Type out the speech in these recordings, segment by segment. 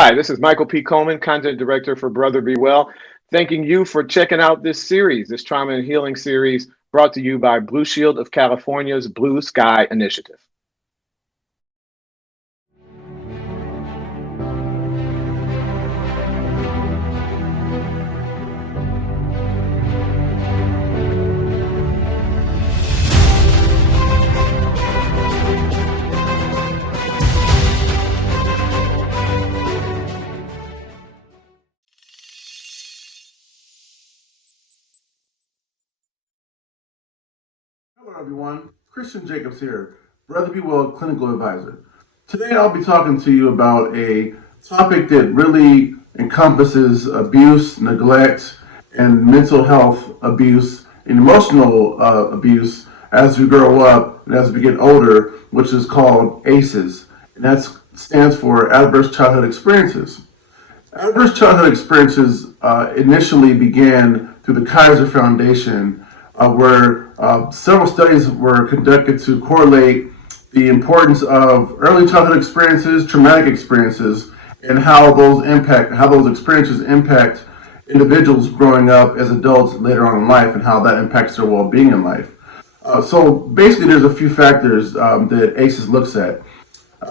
Hi, this is Michael P. Coleman, Content Director for Brother Be Well, thanking you for checking out this series, this trauma and healing series brought to you by Blue Shield of California's Blue Sky Initiative. Hello everyone, Christian Jacobs here, Brother Be Well Clinical Advisor. Today I'll be talking to you about a topic that really encompasses abuse, neglect, and mental health abuse and emotional abuse as we grow up and as we get older, which is called ACEs, and that stands for Adverse Childhood Experiences. Adverse childhood experiences initially began through the Kaiser Foundation, where several studies were conducted to correlate the importance of early childhood experiences, traumatic experiences, and how those experiences impact individuals growing up as adults later on in life, and how that impacts their well-being in life. So basically, there's a few factors that ACEs looks at.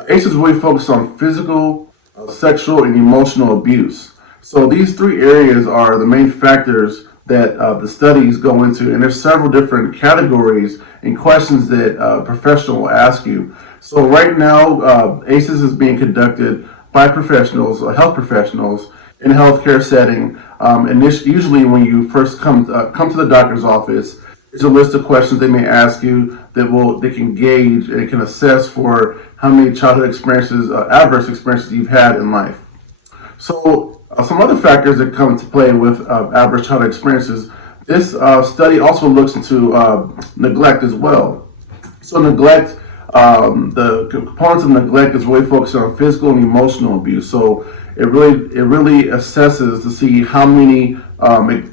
ACEs really focus on physical, sexual, and emotional abuse. So these three areas are the main factors that the studies go into, and there's several different categories and questions that a professional will ask you. So right now, ACEs is being conducted by professionals, health professionals, in a healthcare setting. And usually when you first come to the doctor's office, there's a list of questions they may ask you that they can gauge and can assess for how many childhood experiences, adverse experiences you've had in life. So some other factors that come into play with adverse childhood experiences, this study also looks into neglect as well. So neglect, the components of neglect is really focused on physical and emotional abuse. So it really assesses to see how many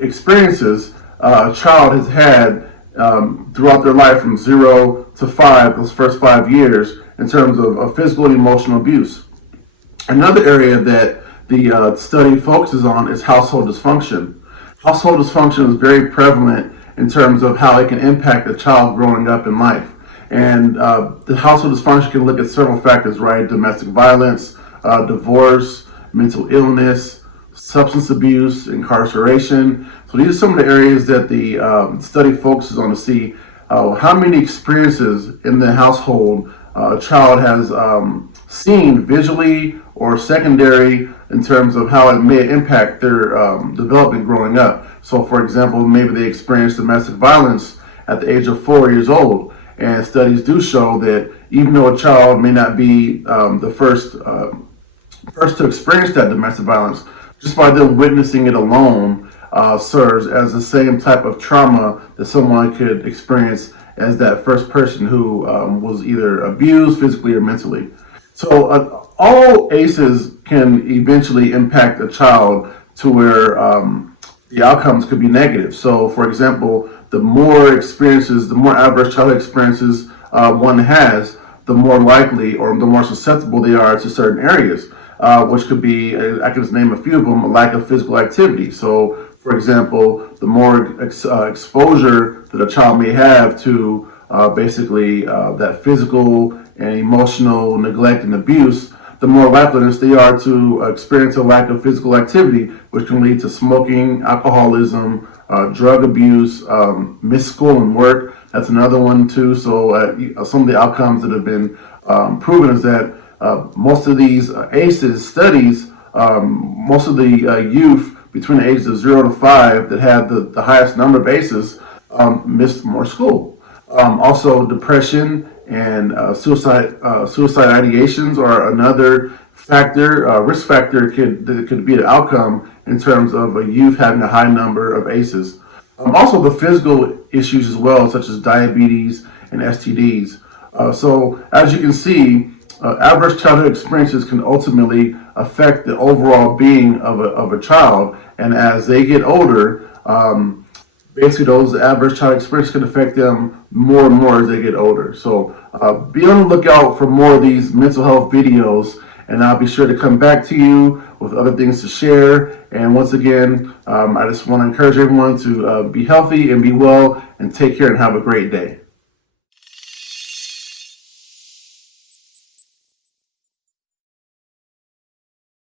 experiences a child has had throughout their life from 0 to 5, those first 5 years, in terms of physical and emotional abuse. Another area that the study focuses on is household dysfunction. Household dysfunction is very prevalent in terms of how it can impact a child growing up in life. And the household dysfunction can look at several factors, right? Domestic violence, divorce, mental illness, substance abuse, incarceration. So these are some of the areas that the study focuses on to see how many experiences in the household a child has seen visually or secondary in terms of how it may impact their development growing up. So for example, maybe they experienced domestic violence at the age of 4 years old. And studies do show that even though a child may not be the first to experience that domestic violence, just by them witnessing it alone serves as the same type of trauma that someone could experience as that first person who was either abused physically or mentally. So all ACEs can eventually impact a child to where the outcomes could be negative. So for example, the more adverse childhood experiences one has, the more likely or the more susceptible they are to certain areas, which could be, I can just name a few of them, a lack of physical activity. So for example, the more exposure that a child may have to that physical and emotional neglect and abuse, the more likely they are to experience a lack of physical activity, which can lead to smoking, alcoholism, drug abuse, missed school and work. That's another one too. So some of the outcomes that have been proven is that most of these ACEs studies, most of the youth between the ages of 0 to 5 that had the highest number of ACEs missed more school. Also, depression and suicide ideations are another factor, risk factor that could be the outcome in terms of a youth having a high number of ACEs. Also, the physical issues as well, such as diabetes and STDs. So, as you can see, adverse childhood experiences can ultimately affect the overall being of a child, and as they get older, basically those adverse childhood experiences can affect them more and more as they get older. So be on the lookout for more of these mental health videos and I'll be sure to come back to you with other things to share. And once again, I just want to encourage everyone to be healthy and be well and take care and have a great day.